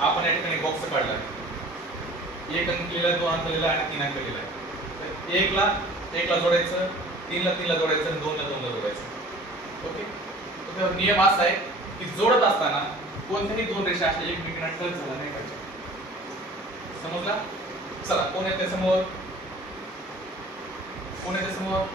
आपण या ठिकाणी बॉक्स काढला, 1 अंक लिहिला, 2 अंक लिहिला आणि 3 अंक लिहिला. तर 1 ला 1 ला जोडायचं, 3 ला 3 ला जोडायचं आणि 2 ला 2 ला जोडायचं. ओके. तर नियम असा आहे की जोडत असताना कोणत्याही दोन रेषा अशा एकमेकांना टच झाला नाही पाहिजे. समजला? चला, कोण येते समोर? कोण येते समोर?